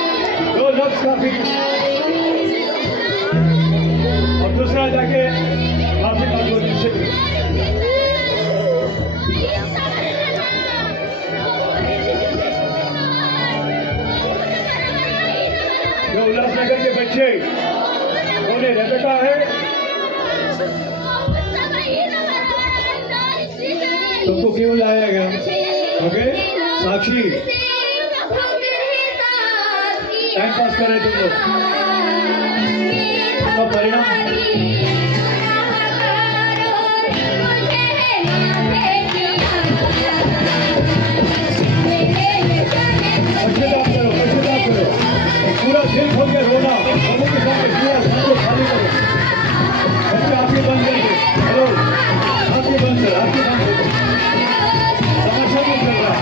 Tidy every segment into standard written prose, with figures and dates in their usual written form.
काफी और दूसरा जाके माफी मांगो जिससे जो उल्लासनगर के बच्चे उन्हें रेबेका है तुमको क्यों लाया गया? ओके साक्षी टाइम पास कर रहे तुम लोग उसका परिणाम पश्चाताप करो पूरा दिल खोल के रोना लोगों के सामने पूरा सबको खाली करो बच्चे आपके बंद करके हेलो आपके बंद कर तमाशा नहीं चल रहा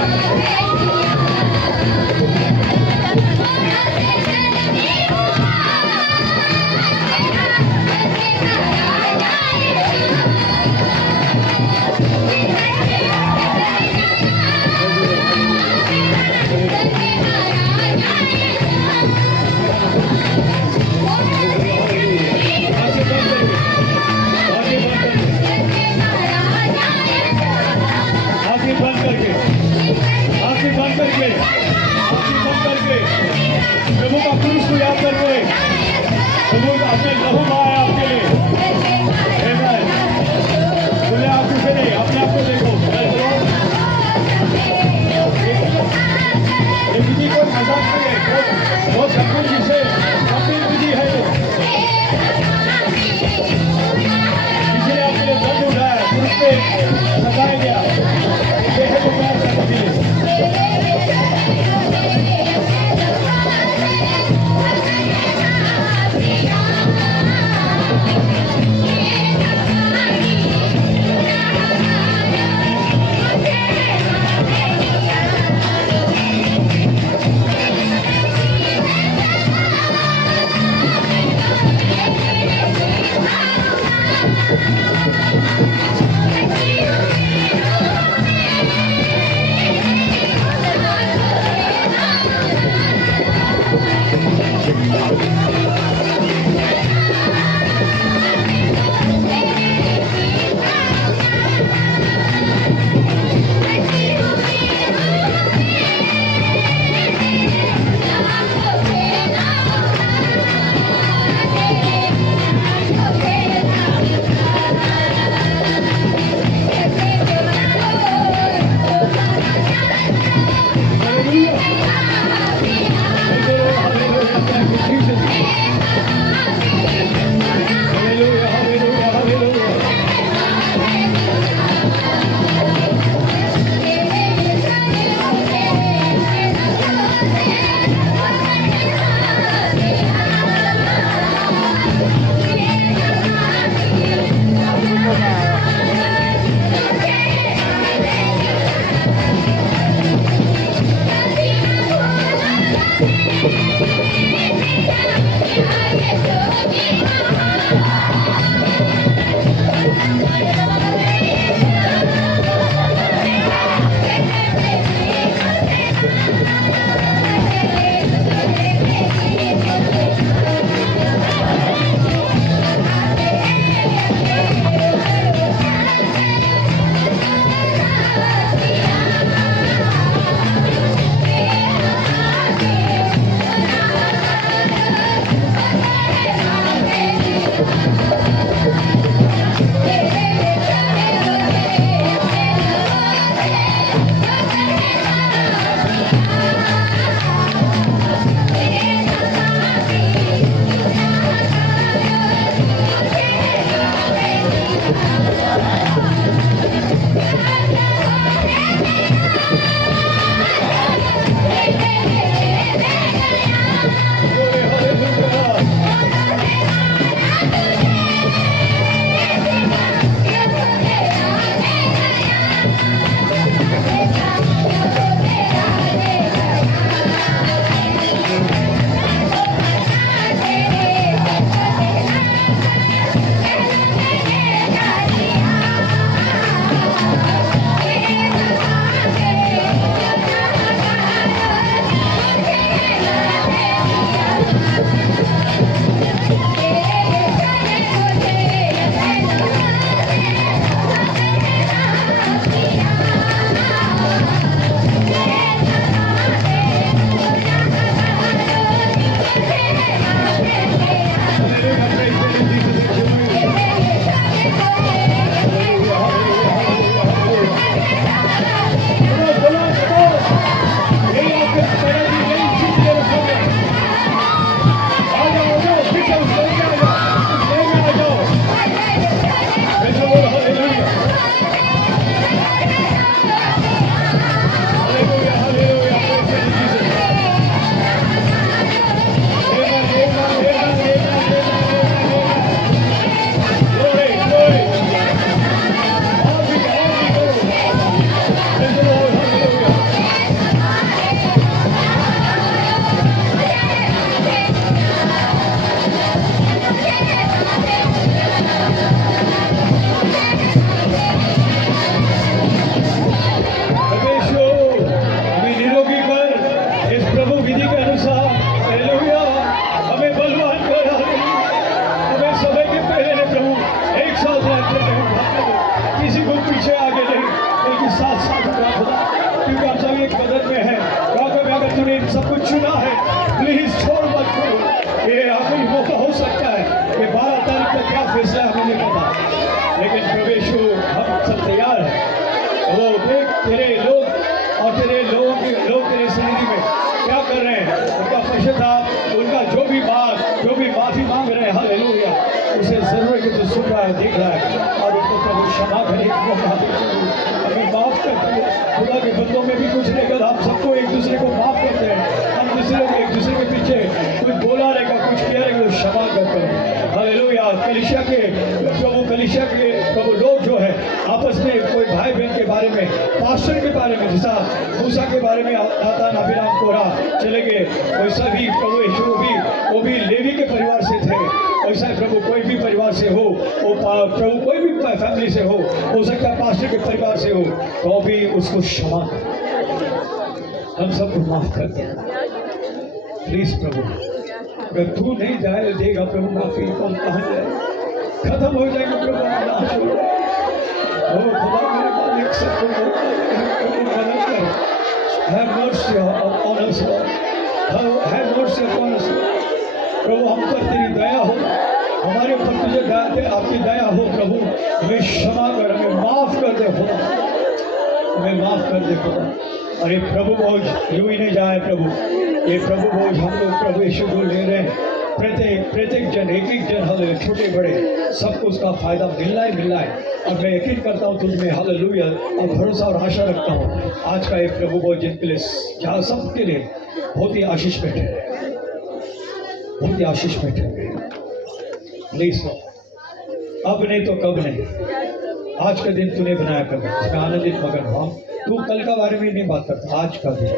आ जाओ। Praise the Lord, hallelujah. Hallelujah, hallelujah. Praise the Jesus. Amen, amen, amen, amen, amen. Glory, glory. All we go. Praise the Lord, hallelujah. परमेश्वर हमें निरोगी कर, इस प्रभु विधि के अनुसार हालेलुया हमें बलवान कर, हालेलुया हमें समय के पहले ने प्रभु एक साथ रखते हैं, किसी को पीछे आगे नहीं बल्कि साथ साथ रखा खुदा, क्योंकि हम सब एक बदन में है। क्योंकि अगर तूने इन सब कुछ चुना है प्लीज छोड़ मत करो, ये आखिरी मौका हो सकता है कि 12 तारीख का क्या फैसला हमें नहीं पता, लेकिन परमेश्वर हम सब तैयार हैं। वो देख तेरे लोग और तेरे लोग तेरे सन्निधि में क्या कर रहे हैं, उनका पश्चाताप, उनका जो भी माफी मांग रहे हैं, हालेलुया उसे जरूर है कि तू सुन रहा है, देख रहा है और उनको प्रभु क्षमा करने की मौका दे, हमें माफ करते हैं। खुदा के बंदों में भी कुछ लेकर आप सबको एक दूसरे को माफ करते हैं, हम एक दूसरे के पीछे कुछ बोला रहेगा, कुछ किया रहेगा, क्षमा करते हैं, हालेलुया। कलीसिया के प्रभु लोग जो है आपस में कोई भाई बहन के बारे में, पास्टर के बारे में, जैसा मूसा के बारे में नातान अबीराम कोरा चले गए, वैसा भी प्रभु यीशु वो भी लेवी के परिवार से थे, वैसा प्रभु कोई भी परिवार से हो, वो प्रभु कोई भी फैमिली से हो सकता है पास्टर के परिवार से हो, तो भी उसको क्षमा कर, हम सबको माफ कर दे प्लीज प्रभु। अगर तू नहीं जाए देगा प्रभु माफी, कौन कहाँ जाए, खत्म हो जाएगा प्रभु, नाश हो जाए। ओ खुदा मेरे मालिक सबको मदद कर, have mercy upon us Lord, have mercy upon us Lord। प्रभु हम पर तेरी दया हो, हमारे ऊपर तुझे आपकी दया हो प्रभु, हमें क्षमा कर, हमें माफ कर दे खुदा, हमें माफ कर दे खुदा। और ये प्रभु बोझ यूं ही नहीं जाए प्रभु, ये प्रभु बोझ हम लोग प्रभु यीशु को ले रहे हैं, प्रत्येक जन एक जन हालेलुया छोटे बड़े सबको उसका फायदा मिलना ही मिलना है। और मैं यकीन करता हूँ तुझ में हालेलुया और भरोसा और आशा रखता हूँ आज का एक प्रभु बोझ जिनके लिए जहाँ सबके लिए बहुत ही आशीष बैठे, बहुत ही आशीष बैठे प्लीज, अब नहीं तो कब नहीं, आज का दिन तूने बनाया कर, इसमें आनंदित मगन हम, तू कल का बारे में नहीं बात करता, आज का दिन,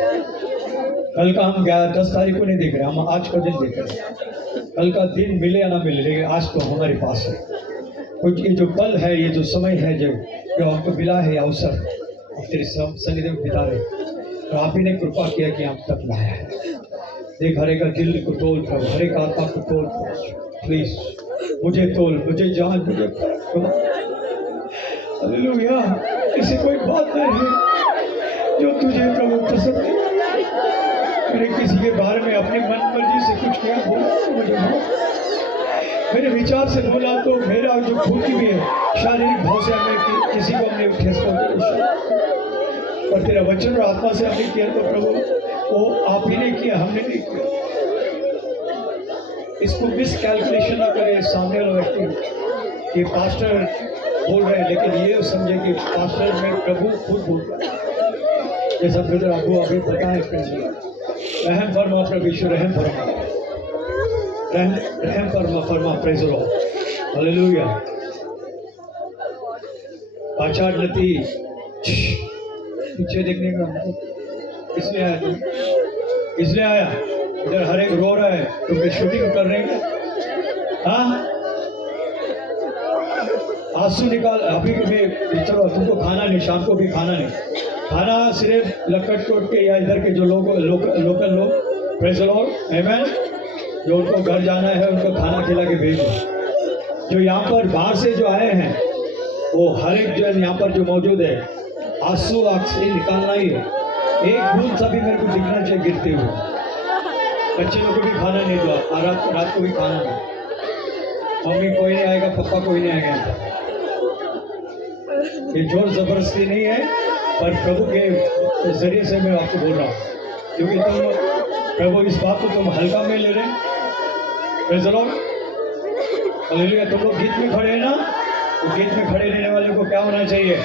कल का हम 10 तारीख को नहीं देख रहे, हम आज का दिन देख रहे हैं। कल का दिन मिले या ना मिले, लेकिन आज तो हमारे पास है कुछ, ये जो पल है, ये जो समय है जो हमको मिला है अवसर, हम तेरे सन्निधि में बिता रहे, और आप ही ने कृपा किया कि हम तक लाया है। देख हर एक दिल को तोल प्रभु, हर एक आत्मा को तोल प्लीज, मुझे तोल, मुझे जान, मुझे हालेलुया। ऐसी कोई बात नहीं है जो तुझे प्रभु पसंद नहीं, मैंने किसी के बारे में अपनी मन मर्जी से कुछ किया बोला तो मुझे मेरे विचार से बोला तो मेरा जो खूटी भी है शारीरिक भाव से हमें किसी को हमने ठेस पहुंचाई, और तेरा वचन और आत्मा से हमने किया तो प्रभु वो आप ही ने किया, हमने नहीं किया। इसको मिस कैलकुलेशन ना करे सामने वाला व्यक्ति कि पास्टर बोल रहे हैं, लेकिन ये समझे कि पास्टर में प्रभु खुद बोल रहा है, जैसा ब्रदर आपको अभी पता है। रहम फरमा प्रभु यीशु, रहम फरमा प्रेज़ द लॉर्ड, हालेलुया। आचार नती पीछे देखने का इसलिए आया, तुम इसलिए आया, इधर हर एक रो रहा है, तुम शूटिंग कर रहे हैं, हाँ आंसू निकाल, अभी भी चलो तुमको खाना नहीं, शाम को भी खाना नहीं, खाना सिर्फ लकट कोट के या इधर के जो लोकल लोग प्रेज़ द लॉर्ड, आमेन, जो उनको घर जाना है उनको खाना खिला के भेजो। जो यहाँ पर बाहर से जो आए हैं वो हर एक जन यहाँ पर जो मौजूद है, आंसू आँख से निकालना ही है, एक बूंद सा भी मेरे को दिखना चाहिए गिरते हुए। बच्चे लोग को भी खाना नहीं दो, रात को भी खाना नहीं, मम्मी कोई नहीं आएगा, पापा कोई नहीं आएगा। ये जोर जबरदस्ती नहीं है, पर प्रभु के जरिए से मैं आपको बोल रहा हूँ, क्योंकि तुम प्रभु इस बात को तुम हल्का में ले रहे हैं, प्रेज़ द लॉर्ड, हालेलुया। तुम लोग गीत में खड़े हैं ना, तो गीत में खड़े रहने वाले को क्या होना चाहिए?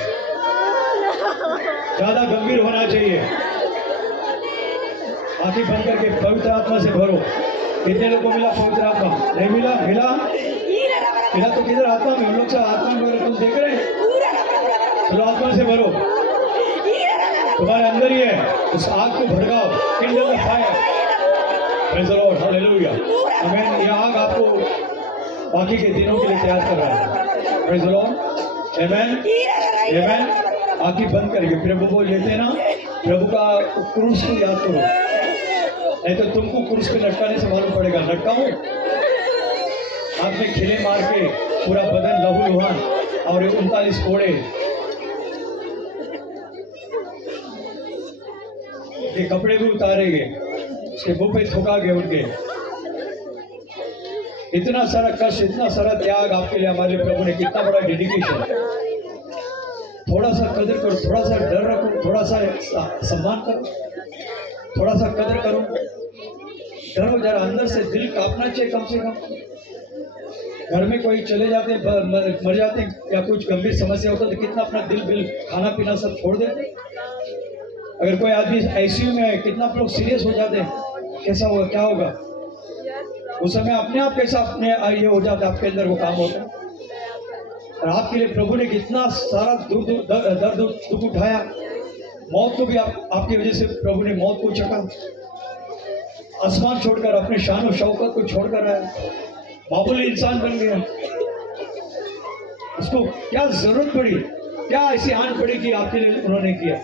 ज्यादा गंभीर होना चाहिए। आंखें बंद करके पवित्र आत्मा से भरो। कितने लोगों को मिला पवित्र आत्मा? नहीं मिला? मिला मिला तो किधर आत्मा में? हम लोग सब आत्मा में भरो। तुम देख रहे हैं? चलो आत्मा से भरो, तुम्हारे अंदर ही है। उस आग को भड़काओ। Kindle the fire. Praise the lord, hallelujah. Amen. ये आग आपको बाकी के दिनों के लिए तैयार कर रहा है। प्रेज़ द लॉर्ड, आमीन आमीन। आंखें बंद करके प्रभु को लेते हैं ना, प्रभु का क्रूस को याद करो, नहीं तो तुमको क्रूस पे लटकाने से मालूम पड़ेगा। लटकाओ, आंख में खिले मार के पूरा बदन लहू लुहान और 39 कोड़े, ये कपड़े भी उतारेंगे, उसके मुंह पे थूका गए उनके। इतना सारा कष्ट, इतना सारा त्याग आपके लिए हमारे प्रभु ने, कितना बड़ा डेडिकेशन। थोड़ा सा कदर करो, थोड़ा सा डर रखो, थोड़ा सा सम्मान करो, थोड़ा सा कदर करो। डरो जरा, अंदर से दिल कांपना चाहिए कम से कम। घर में कोई चले जाते हैं, मर जाते हैं, या कुछ गंभीर समस्या होता है तो कितना अपना दिल खाना पीना सब छोड़ देते। अगर कोई आदमी आईसीयू में है, कितना लोग सीरियस हो जाते हैं। कैसा होगा, क्या होगा उस समय? अपने आप कैसा अपने ये हो जाता है, आपके अंदर वो काम होता है। और आपके लिए प्रभु ने कितना सारा दर्द दुख उठाया। मौत को भी आपकी वजह से प्रभु ने मौत को चखा। आसमान छोड़कर, अपने शान और शौकत को छोड़कर आया, मामूली इंसान बन गया। उसको क्या जरूरत पड़ी, क्या ऐसी आन पड़ी कि आपके लिए उन्होंने किया?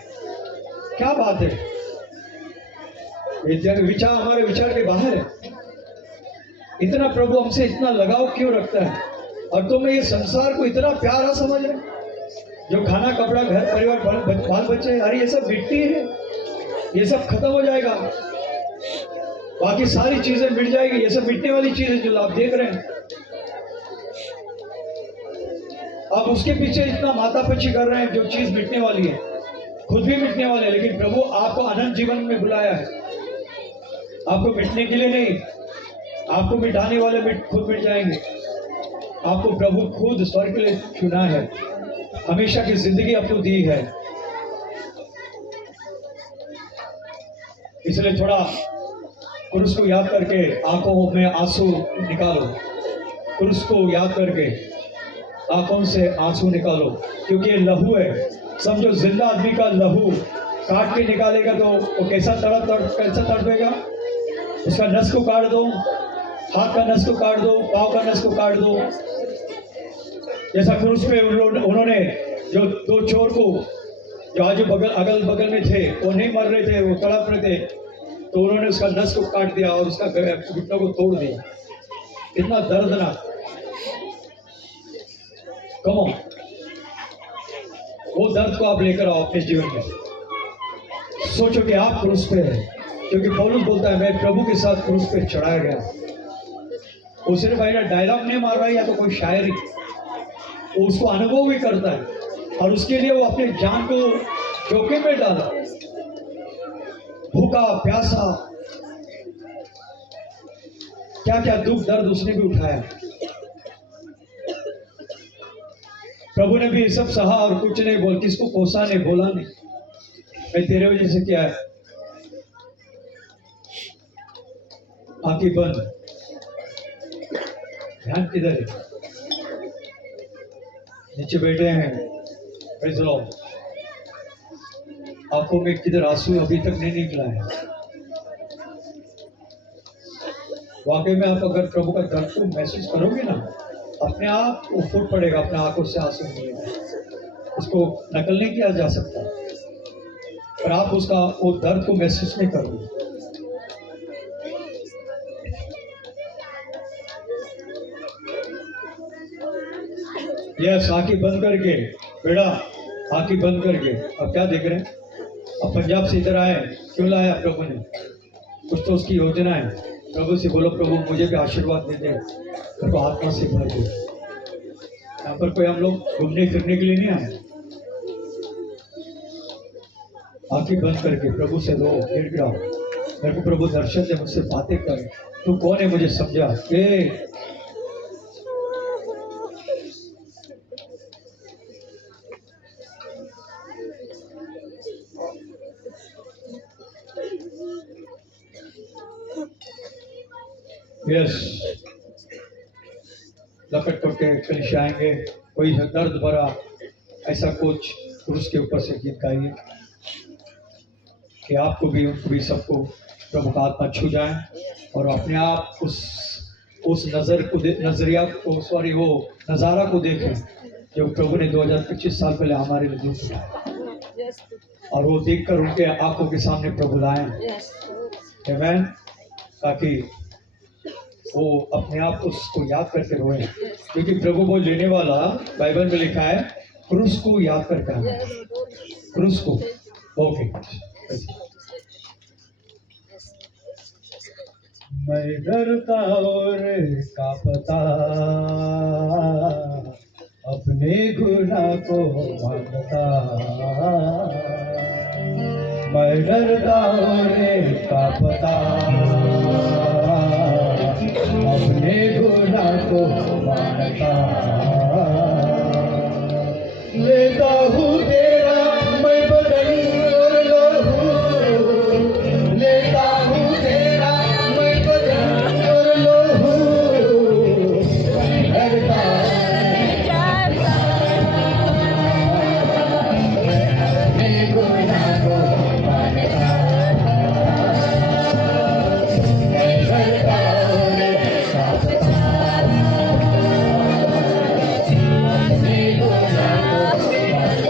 क्या बात है? ये विचार हमारे विचार के बाहर है। इतना प्रभु हमसे इतना लगाव क्यों रखता है? और तुम ये संसार को इतना प्यारा समझ रहे, जो खाना कपड़ा घर परिवार बाल बच्चे, अरे ये सब मिट्टी है, ये सब खत्म हो जाएगा, बाकी सारी चीजें मिट जाएगी। ये सब मिटने वाली चीजें जो आप देख रहे हैं, आप उसके पीछे इतना मातापची कर रहे हैं। जो चीज मिटने वाली है खुद भी मिटने वाले हैं, लेकिन प्रभु आपको अनंत जीवन में बुलाया है। आपको मिटने के लिए नहीं, आपको मिटाने वाले खुद मिट जाएंगे। आपको प्रभु खुद स्वर्ग के लिए चुना है, हमेशा की जिंदगी आपको दी है। इसलिए थोड़ा क्रूस को याद करके आंखों में आंसू निकालो। क्रूस को याद करके आंखों से आंसू निकालो, क्योंकि ये लहू है। समझो, जिंदा आदमी का लहू काट के निकालेगा तो वो कैसा तड़पेगा। उसका नस को काट दो, हाथ का नस को काट दो, पाँव का नस को काट दो। जैसा क्रूस पे उन्होंने जो 2 चोर को, जो आज अगल बगल में थे, वो नहीं मर रहे थे, वो तड़प रहे थे, तो उन्होंने उसका नस को काट दिया और उसका घुटनों को तोड़ दिया। कितना दर्दनाक। कमो, वो दर्द को आप लेकर आओ अपने जीवन में। सोचो कि आप क्रूस पे हैं, क्योंकि पौलुस बोलता है मैं प्रभु के साथ क्रूस पे चढ़ाया गया। वो सिर्फ डायलॉग नहीं मार रहा है या तो कोई शायरी, वो उसको अनुभव भी करता है और उसके लिए वो अपने जान को जोखिम में डाला। भूखा प्यासा, क्या क्या दुख दर्द उसने भी उठाया। प्रभु ने भी सब सहा और कुछ नहीं बोल, किसको कोसा नहीं, बोला नहीं मैं तेरे वजह से क्या है। आंखें बंद, ध्यान किधर है? नीचे बैठे हैं, प्रेज़ द लॉर्ड। आंखों में किधर आंसू अभी तक नहीं निकला है। वाकई में आप अगर प्रभु का दर्द को महसूस करोगे ना, अपने आप वो फूट पड़ेगा, अपने आंखों से आंसू निकलेगा। उसको नकल नहीं किया जा सकता, पर आप उसका वो दर्द को महसूस नहीं करोगे। यस, आंखें बंद करके बेड़ा, आंखें बंद करके। अब क्या देख रहे हैं? अब पंजाब से इधर आए, क्यों लाया प्रभु ने? कुछ तो उसकी योजना है। प्रभु से बोलो, प्रभु मुझे भी आशीर्वाद दे दे, मेरे को आत्मा से भर दे। यहाँ पर कोई हम लोग घूमने फिरने के लिए नहीं आए। आंखें बंद करके प्रभु से रो, गिर गिराओ, मेरे को प्रभु दर्शन दे, मुझसे बातें कर। तू कौन है मुझे समझा। यस लपट के कलिश आएंगे, कोई दर्द भरा ऐसा कुछ क्रूस के ऊपर से गीत गाइए कि आपको भी उनको भी सबको प्रभु का आत्मा छू जाए और अपने आप उस नजरिया को सॉरी वो नज़ारा को देखें जो प्रभु ने 2025 साल पहले हमारे लिए दिया और वो देखकर उनके आंखों के सामने प्रभु लाए, आमीन, ताकि वो अपने आप उसको याद करके रोए, क्योंकि प्रभु वो लेने वाला बाइबल में लिखा है क्रूस को याद करके आना, क्रूस को। ओके, मैं डरता और कांपता अपने गुनाह को मांगता, मैं डरता और कांपता अपने गुनाह को मांगता, लेता हूँ तेरा मैं बदन और लहू, लेता हूँ तेरा मैं बदन और लहू, डरता अपने गुनाह को मांगता, मैं डरता और कांपता अपने गुनाह को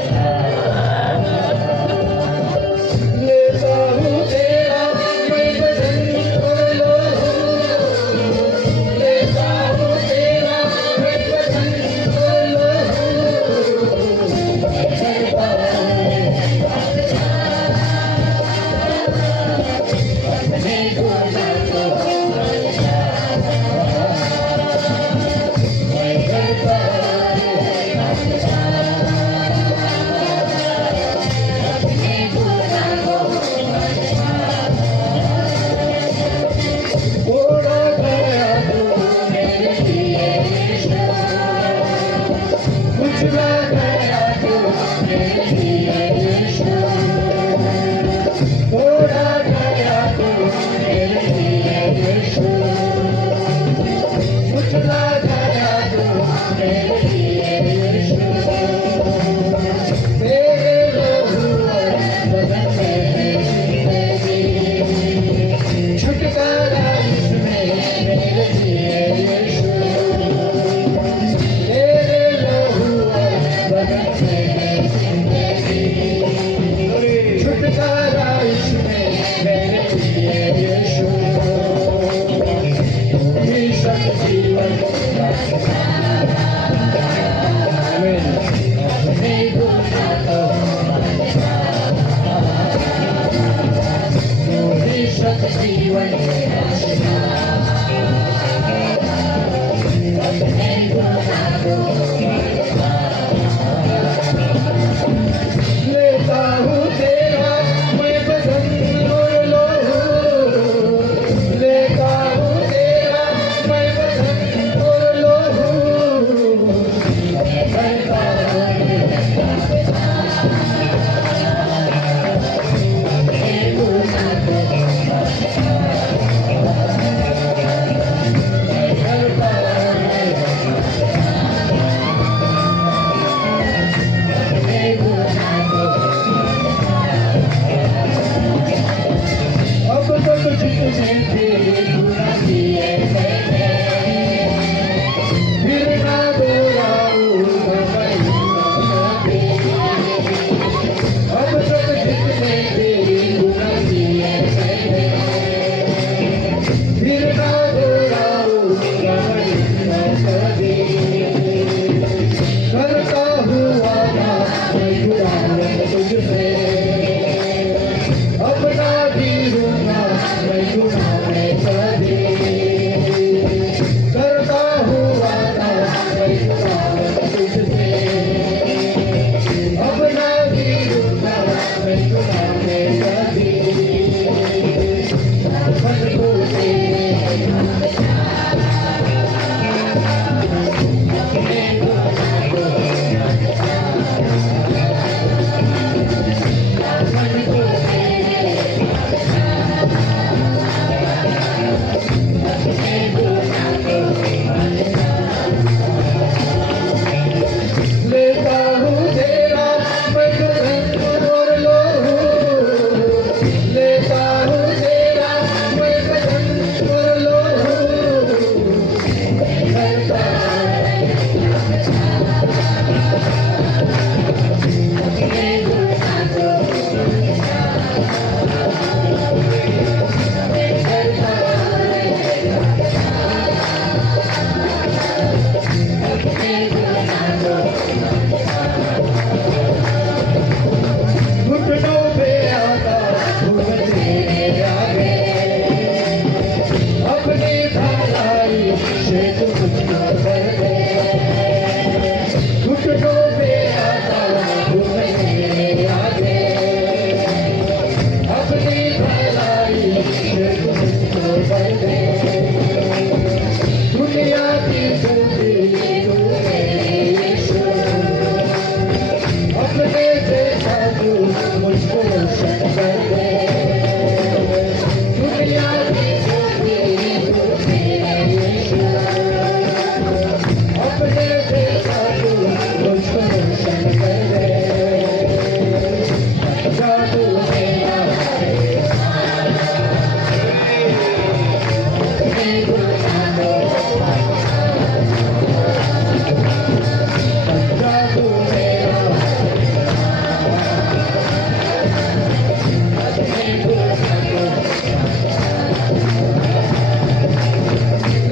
घुटनों पे आता हूँ मैं तेरे आगे, अपनी भलाई से तू मुझको कर दे। घुटनों पे आता हूँ मैं तेरे आगे, अपनी भलाई से तू मुझको कर दे। दुनिया की जिंदगी तू मेरे यीशु, अपने जैसा तू मुझको रोशन कर दे। दुनिया की जिंदगी तू मेरे यीशु, अपने जैसा तू मुझको रोशन कर दे। जा तू मेरा जा तू मेरा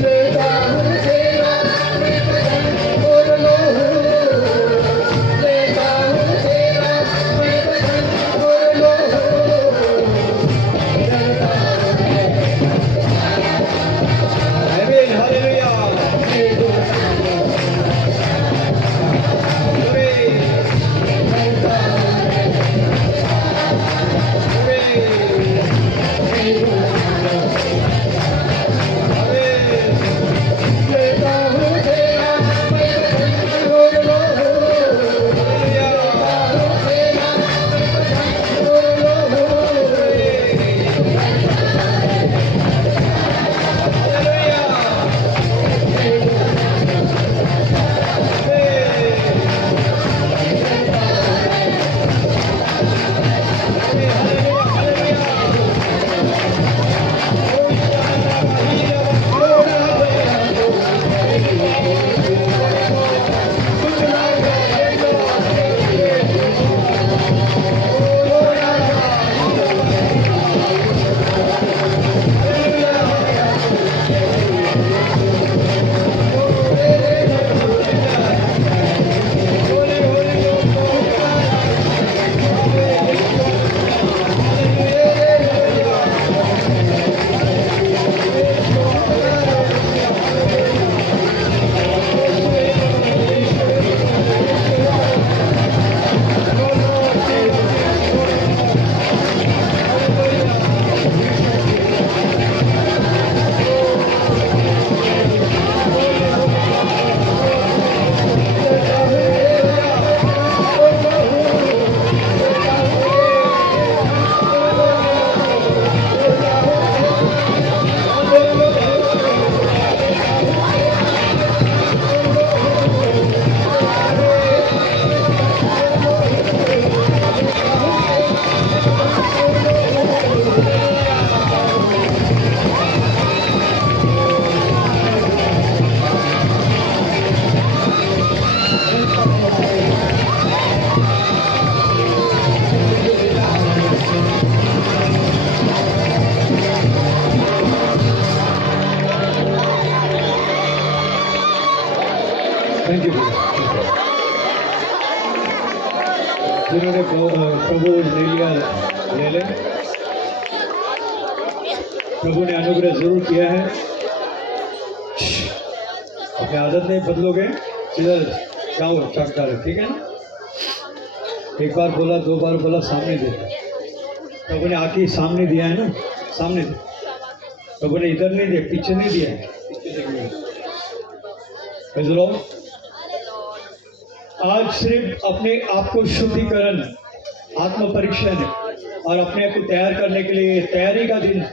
लेता हूँ तेरा मैं बदन और लहू, लेता हूँ तेरा मैं बदन और लहू, डरता हूँ आमीन हालेलुया आमीन डरता लेता हूँ तेरा मैं बदन और लहू, लेता हूँ तेरा मैं बदन और थैंक यू जिन्होंने प्रभु ले लिया ले ले। प्रभु ने अनुग्रह जरूर किया है। अपनी आदत नहीं बदलोगे, इधर जाओ चक डालो, ठीक है ना। एक बार बोला, दो बार बोला, सामने दे। प्रभु ने आके सामने दिया है ना, सामने दे। प्रभु ने इधर नहीं दिया, पीछे नहीं दिया है। आज सिर्फ अपने आप को शुद्धिकरण, आत्म परीक्षण और अपने आप को तैयार करने के लिए तैयारी का दिन।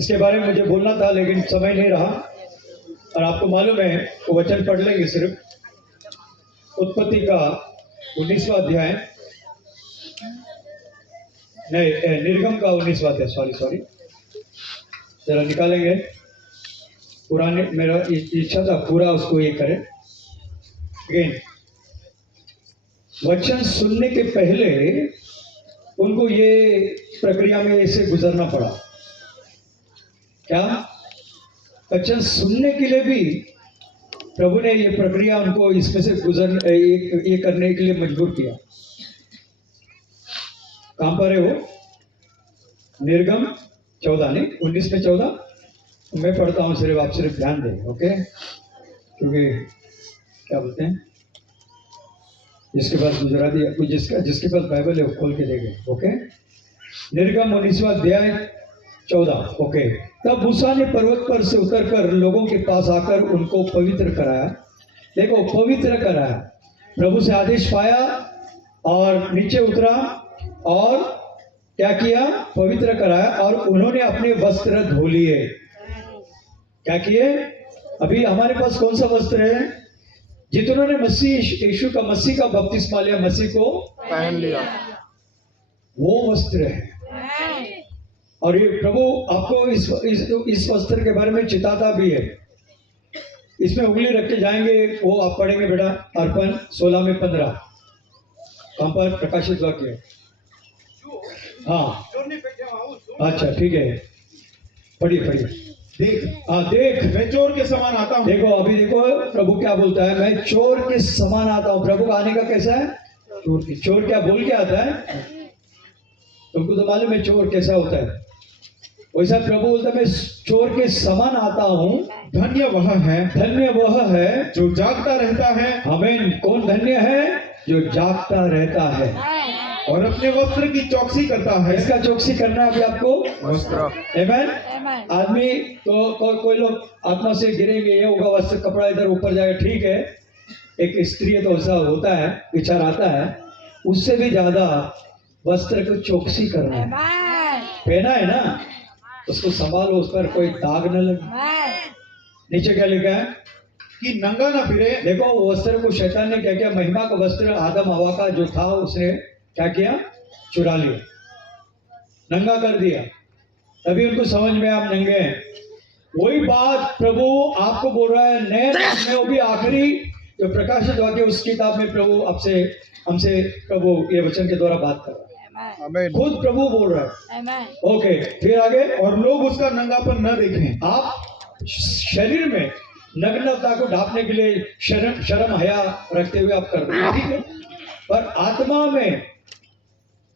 इसके बारे में मुझे बोलना था लेकिन समय नहीं रहा। और आपको मालूम है वो वचन पढ़ लेंगे सिर्फ उत्पत्ति का 19वां अध्याय, नहीं निर्गम का 19वां अध्याय, सॉरी जरा निकालेंगे पुराने मेरा इच्छा था पूरा उसको ये करें। अगेन, वचन सुनने के पहले उनको ये प्रक्रिया में से गुजरना पड़ा। क्या? वचन सुनने के लिए भी प्रभु ने ये प्रक्रिया उनको इसमें से ये करने के लिए मजबूर किया। कहां पर है वो? निर्गम 14 नहीं 19 में 14 मैं पढ़ता हूं, सिर्फ आप सिर्फ ध्यान दें, ओके? क्योंकि क्या बोलते हैं, जिसके पास गुजराती जिसके पास बाइबल है वो खोल के देखे, ओके? निर्गम 19वां अध्याय 14, ओके? तब मूसा ने पर्वत पर से उतरकर लोगों के पास आकर उनको पवित्र कराया। देखो, पवित्र कराया, प्रभु से आदेश पाया और नीचे उतरा और क्या किया? पवित्र कराया और उन्होंने अपने वस्त्र धो लिए। क्या किए? अभी हमारे पास कौन सा वस्त्र है? जितनों ने मसीह का बपतिस्मा लिया, मसीह को पहन लिया, वो वस्त्र है। और ये प्रभु आपको इस वस्त्र के बारे में चिताता भी है। इसमें उंगली रख के जाएंगे, वो आप पढ़ेंगे बेटा, अर्पण 16 में 15 कहां पर प्रकाशित वाक्य? हाँ, अच्छा ठीक है, पढ़िए। देख मैं चोर के समान आता हूँ। देखो, अभी देखो प्रभु क्या बोलता है, मैं चोर के समान आता हूँ। प्रभु का आने का कैसा है? चोर क्या बोल के आता है? तुमको तो मालूम है चोर कैसा होता है। वैसा प्रभु बोलता है, मैं चोर के समान आता हूँ। धन्य वह है जो जागता रहता है। आमीन। कौन धन्य है? जो जागता रहता है और अपने वस्त्र की चौकसी करता है। इसका चौकसी करना अभी आपको वस्त्र। आमीन। आदमी तो कोई लोग आत्मा से गिरेंगे, ये होगा, वस्त्र कपड़ा इधर ऊपर जाएगा, ठीक है। एक स्त्री है तो ऐसा होता है, विचार आता है। उससे भी ज्यादा वस्त्र को चौकसी करना है। पहना है ना, उसको संभालो, उस पर कोई दाग न लगे। नीचे क्या लिखा है? कि नंगा ना फिरे। देखो, वस्त्र को शैतान ने क्या किया? महिमा का वस्त्र आदम हवा का जो था उसने क्या किया? चुरा लिया, नंगा कर दिया। तभी उनको समझ में आप नंगे हैं। वही बात प्रभु आपको बोल रहा है नए में, वो भी आखिरी जो प्रकाशित वाक्य उस किताब में प्रभु आपसे हमसे प्रभु ये वचन के द्वारा बात कर रहा है। आमीन। खुद प्रभु बोल रहा है। ओके, फिर आगे। और लोग उसका नंगापन न देखें। आप शरीर में नग्नता को ढांपने के लिए शर्म हया रखते हुए आप कर रहे हैं, ठीक है? पर आत्मा में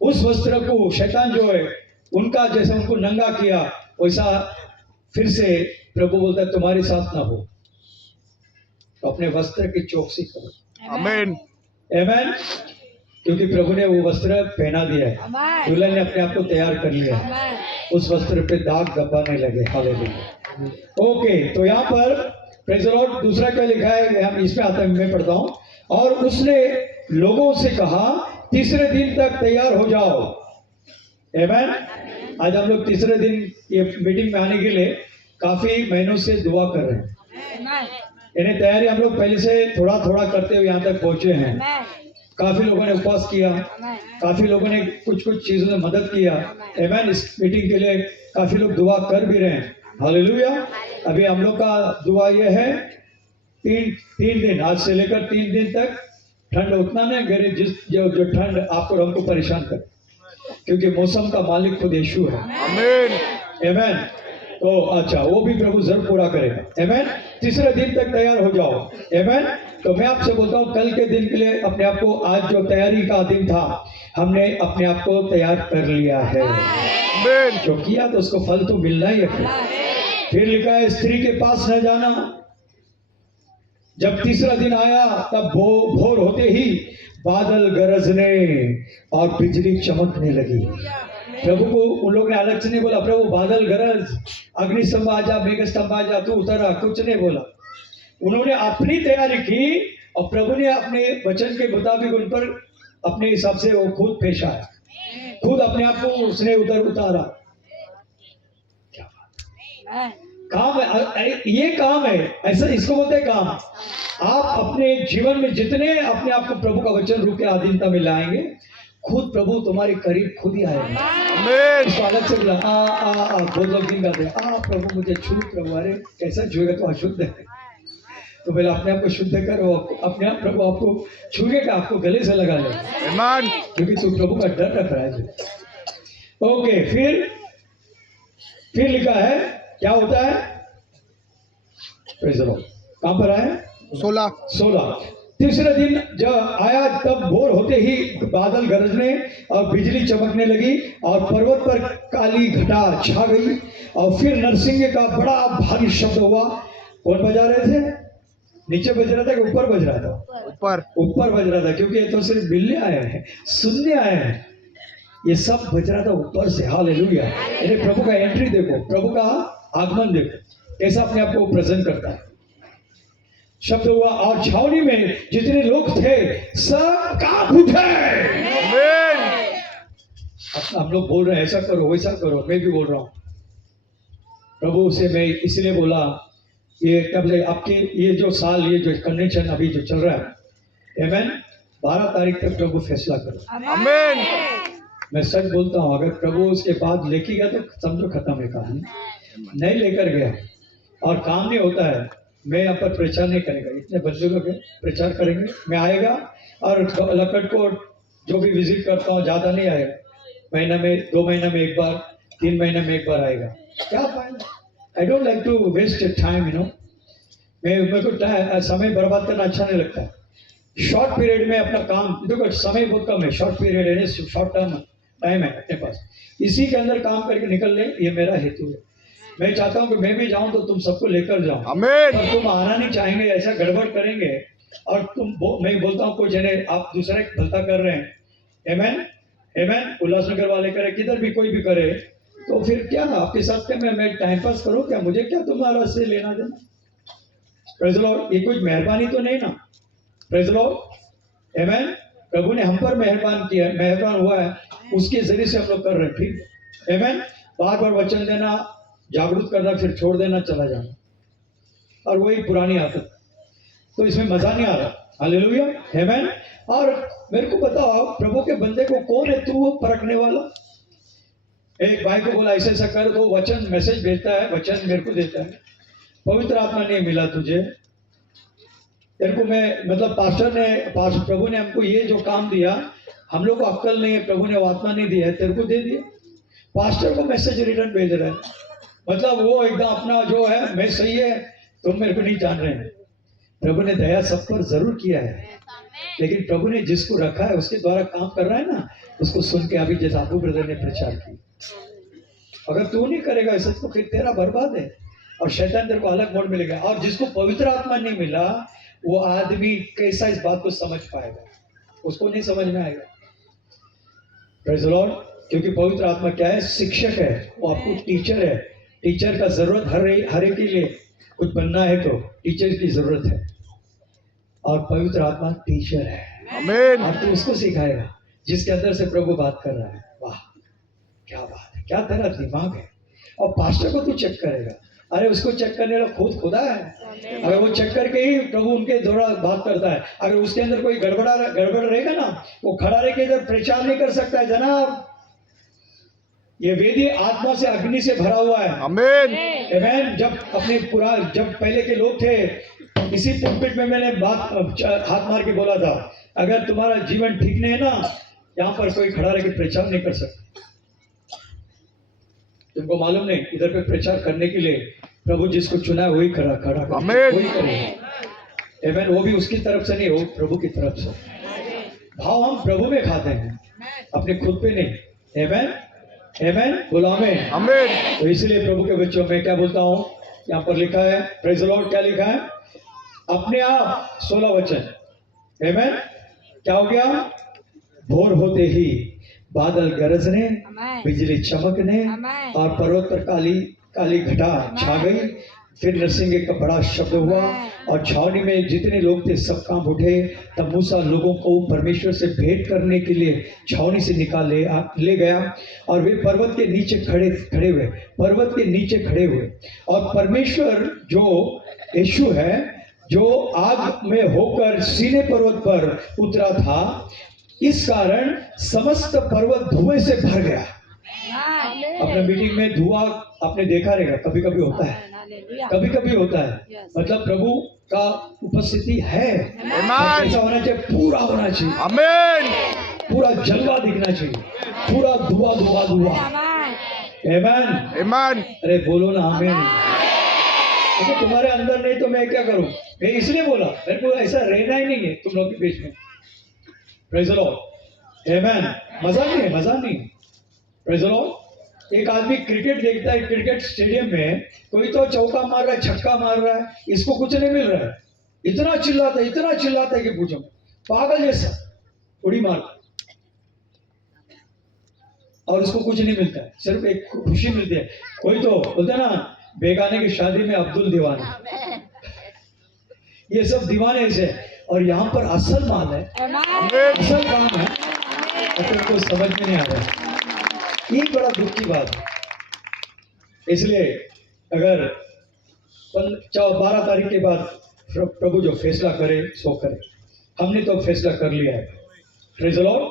उस वस्त्र को शैतान जो है उनका जैसा उनको नंगा किया, वैसा फिर से प्रभु बोलता है तुम्हारे साथ ना हो, तो अपने वस्त्र की चौकसी करो। आमीन। आमीन। क्योंकि प्रभु ने वो वस्त्र पहना दिया है, दुल्हन ने अपने आप को तैयार कर लिया है, उस वस्त्र पे दाग दबाने लगे। हालेलुया। ओके, तो यहाँ पर प्रेज़ द लॉर्ड। दूसरा क्या लिखा है, हम इसमें आते हैं, मैं पढ़ता हूँ। और उसने लोगों से कहा, तीसरे दिन तक तैयार हो जाओ। आमीन। आज हम लोग तीसरे दिन ये मीटिंग में आने के लिए काफी महीनों से दुआ कर रहे हैं। इन्हें तैयारी हम लोग पहले से थोड़ा थोड़ा करते हुए यहाँ तक पहुंचे हैं। काफी लोगों ने उपवास किया, काफी लोगों ने कुछ चीजों में मदद किया। आमीन। इस मीटिंग के लिए काफी लोग दुआ कर भी रहे हैं। हालेलुया। अभी हम लोग का दुआ ये है, तीन दिन, आज से लेकर 3 दिन तक ठंड उतना नहीं गिरे जो ठंड आपको हमको परेशान करे, क्योंकि मौसम का मालिक खुद यीशु है। आमीन। आमीन। तो अच्छा, वो भी प्रभु जरूर पूरा करेगा। आमीन। तीसरे दिन तक तैयार हो जाओ। आमीन। तो मैं आपसे बोलता हूँ, कल के दिन के लिए अपने आप को, आज जो तैयारी का दिन था, हमने अपने आप को तैयार कर लिया है। आमीन। जो किया तो उसको फल तो मिलना ही है। फिर लिखा है, स्त्री के पास न जाना। जब तीसरा दिन आया तब भोर होते ही बादल गरजने और बिजली चमकने लगी। प्रभु को उन लोगों ने अलग से नहीं बोला, प्रभु बादल गरज, अग्नि स्तंभ आ जा, मेघ स्तंभ आ जा, तू उतरा, कुछ नहीं बोला। उन्होंने अपनी तैयारी की और प्रभु ने अपने वचन के मुताबिक उन पर अपने हिसाब से वो खुद पेश आया, खुद अपने आप को उसने उधर उतारा। क्या बात, काम है ये, काम है ऐसा, इसको बोलते हैं काम। आप अपने जीवन में जितने अपने आप को प्रभु का वचन रूप के अधीनता में लाएंगे, खुद प्रभु तुम्हारे करीब खुद ही आएगा। आमीन। इसको अलग से बोला आ बहुत लोग दिन गाते हैं प्रभु मुझे छू प्रभु, अरे कैसा छुएगा तो अशुद्ध है, तो पहले अपने आप को शुद्ध करो, अपने आप प्रभु आपको छूएगा, आपको गले से लगा ले, आमीन। क्योंकि तू प्रभु का डर रख रहा है। ओके, फिर लिखा है क्या होता है, कहां पर है 16। तीसरे दिन जब आया तब भोर होते ही बादल गरजने और बिजली चमकने लगी और पर्वत पर काली घटा छा गई और फिर नरसिंह का बड़ा भारी शब्द हुआ। कौन बजा रहे थे? नीचे बज रहा था कि ऊपर बज रहा था? ऊपर बज रहा था, क्योंकि ये तो सिर्फ मिलने आए हैं, सुनने आए हैं, ये सब बज रहा था ऊपर से। हालेलुया। यानी प्रभु का एंट्री देखो, प्रभु का आगमन देखो, कैसा अपने आप को प्रेजेंट करता है। शब्द हुआ और छावनी में जितने लोग थे सब कांप उठे। हम लोग बोल रहे हैं ऐसा करो वैसा करो, मैं भी बोल रहा हूं प्रभु से, मैं इसलिए बोला ये कब ले आपकी ये जो साल, ये जो कन्वेंशन अभी जो चल रहा है, आमीन, 12 तारीख तक प्रभु फैसला करो। आमीन। मैं सच बोलता हूँ, अगर प्रभु उसके बाद लेके गया तो समझो खत्म है कहानी। नहीं लेकर गया और काम नहीं होता है, मैं यहाँ पर प्रचार नहीं करेगा, इतने बच्चे लोग प्रचार करेंगे, मैं आएगा और लकड़ को जो भी विजिट करता हूँ ज़्यादा नहीं आएगा, महीना में 2 महीना में एक बार, 3 महीना में एक बार आएगा, क्या फायदा। I don't like to waste time, you know, मेरे को समय बर्बाद करना अच्छा नहीं लगता। शॉर्ट पीरियड में अपना काम देखो, समय बहुत कम है, शॉर्ट पीरियड है, शॉर्ट टर्म टाइम है अपने पास, इसी के अंदर काम करके निकल ले, ये मेरा हेतु है। मैं चाहता हूं कि मैं भी जाऊं तो तुम सबको लेकर जाऊं, आमीन। पर तुम आना नहीं चाहेंगे, ऐसा गड़बड़ करेंगे और मैं बोलता हूं कोई जने आप दूसरे भलता कर रहे हैं, आमीन आमीन, उल्लासनगर वाले करे, किधर भी कोई भी करे, तो फिर क्या आपके साथ में मैं टाइम पास करूं क्या? मुझे क्या तुम्हारा से लेना देना? Praise the Lord. ये कोई मेहरबानी तो नहीं ना? प्रेज़ द लॉर्ड, आमीन। प्रभु ने हम पर मेहरबान किया, मेहरबान हुआ है, उसके जरिए से हम लोग कर रहे हैं, ठीक है, आमीन। बार बार वचन देना, जागरूक करना, फिर छोड़ देना, चला जाना, और वही पुरानी आदत, तो इसमें मजा नहीं आ रहा। हालेलुया, आमीन। और मेरे को बताओ प्रभु के बंदे को कौन है तू वो परखने वाला? एक भाई को बोला ऐसे ऐसा कर, तो वचन मैसेज भेजता है, वचन मेरे को देता है, पवित्र आत्मा नहीं मिला तुझे, तेरे को मैं मतलब प्रभु ने हमको ये जो काम दिया, हम लोग को अक्ल नहीं है, प्रभु ने वो आत्मा नहीं दिया है, तेरे को दे दिया। पास्टर को मैसेज रिटर्न भेज रहा है, मतलब वो एकदम अपना जो है, मैं सही है, तुम मेरे को नहीं जान रहे हैं। प्रभु ने दया सब पर जरूर किया है, लेकिन प्रभु ने जिसको रखा है उसके द्वारा काम कर रहा है ना, उसको सुन के अभी जैसे अबू ब्रदर ने प्रचार की, अगर तू नहीं करेगा ऐसा तो फिर तेरा बर्बाद है और शैतान तेरे को अलग मोड़ मिलेगा। और जिसको पवित्र आत्मा नहीं मिला वो आदमी कैसा इस बात को समझ पाएगा? उसको नहीं समझ में आएगा। Praise the Lord. क्योंकि पवित्र आत्मा क्या है? शिक्षक है, वो आपको टीचर है। टीचर का जरूरत हर एक के लिए कुछ बनना है तो टीचर की जरूरत है, और पवित्र आत्मा टीचर है। आमीन। और तो उसको सिखाएगा जिसके अंदर से प्रभु बात कर रहा है। वाह क्या बात है, क्या तेरा दिमाग है। और पास्टर को तू चेक करेगा, अरे उसको चेक करने वाला खुद खुदा है, अगर वो चेक करके ही प्रभु उनके द्वारा बात करता है। अगर उसके अंदर कोई गड़बड़ रहेगा ना, वो खड़ा रह के इधर प्रचार नहीं कर सकता है। जनाब ये वेदी आत्मा से अग्नि से भरा हुआ है। आमीन। आमीन। जब पहले के लोग थे, इसी पुलपिट में मैंने बात हाथ मार के बोला था, अगर तुम्हारा जीवन ठीक नहीं है ना, यहाँ पर कोई खड़ा रह के प्रचार नहीं कर सकता। तुमको मालूम नहीं, इधर पे प्रचार करने के लिए प्रभु जिसको चुना है वही खड़ा वही करेगा। आमीन। वो भी उसकी तरफ से नहीं, वो प्रभु की तरफ से। भाव हम प्रभु में खाते हैं, अपने खुद पे नहीं। आमीन आमीन, बोलो आमीन आमीन। तो इसलिए प्रभु के बच्चों में क्या बोलता हूँ, यहाँ पर लिखा है, प्रेज़ द लॉर्ड, क्या लिखा है? अपने आप 16 वचन। आमीन। क्या हो गया? भोर होते ही बादल गरजने, बिजली चमकने और पर्वत पर काली घटा छा गई। फिर नरसिंह का बड़ा शब्द हुआ और छावनी में जितने लोग थे सब कांप उठे। तब मूसा लोगों को परमेश्वर से भेंट करने के लिए छावनी से निकाल ले गया, और वे पर्वत के नीचे खड़े हुए। और परमेश्वर जो यीशु है, जो आग में होकर सीने पर्वत पर उतरा था, इस कारण समस्त पर्वत धुएं से भर गया। अपने मीटिंग में धुआं आपने देखा रहेगा, कभी कभी होता है, कभी कभी होता है। मतलब प्रभु का उपस्थिति है, ऐसा होना चाहिए, पूरा होना चाहिए, आमीन, पूरा जलवा दिखना चाहिए, पूरा धुआं धुआं धुआं। आमीन, आमीन, अरे बोलो ना आमीन। तो तुम्हारे अंदर नहीं तो मैं क्या करूं? मैं इसलिए बोला, मेरे को ऐसा रहना ही नहीं है तुम लोग के बीच में। प्रेज़ द लॉर्ड, आमीन। मजा नहीं है, मजा नहीं। Praise the Lord. एक आदमी क्रिकेट देखता है, क्रिकेट स्टेडियम में कोई तो चौका मार रहा है, छक्का मार रहा है, इसको कुछ नहीं मिल रहा है, इतना चिल्लाता है कि पूछो, पागल जैसा उड़ी मार, और उसको कुछ नहीं मिलता है, सिर्फ एक खुशी मिलती है। कोई तो बोलते हैं ना, बेगाने की शादी में अब्दुल दीवाना, ये सब दीवाने ऐसे। और यहाँ पर असल माल है, असल काम है, और तुमको समझ में नहीं आ रहा है। ये बड़ा दुख की बात है। इसलिए अगर 12 तारीख के बाद प्रभु जो फैसला करे सो करे, हमने तो फैसला कर लिया है। Praise the Lord.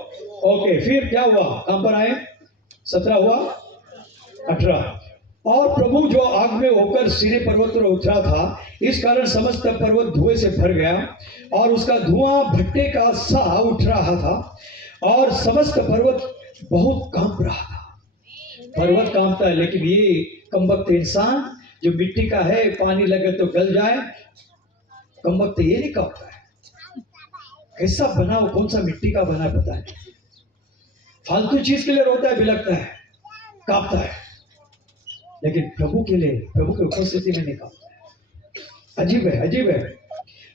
ओके, फिर क्या हुआ? कहां पर आए? 17 हुआ, 18। और प्रभु जो आग में होकर सीने पर्वत पर उतरा था, इस कारण समस्त पर्वत धुएं से भर गया, और उसका धुआं भट्टे का सा उठ रहा था, और समस्त पर्वत बहुत कांप रहा था। पर्वत कांपता है, लेकिन ये कमबख्त इंसान जो मिट्टी का है, पानी लगे तो गल जाए, कमबख्त ये नहीं कांपता है। कैसा बना हो, कौन सा मिट्टी का बना है पता है, फालतू चीज के लिए रोता है, बिलखता है, कांपता है, लेकिन प्रभु के लिए, प्रभु की उपस्थिति में नहीं कांपता है। अजीब है, अजीब है।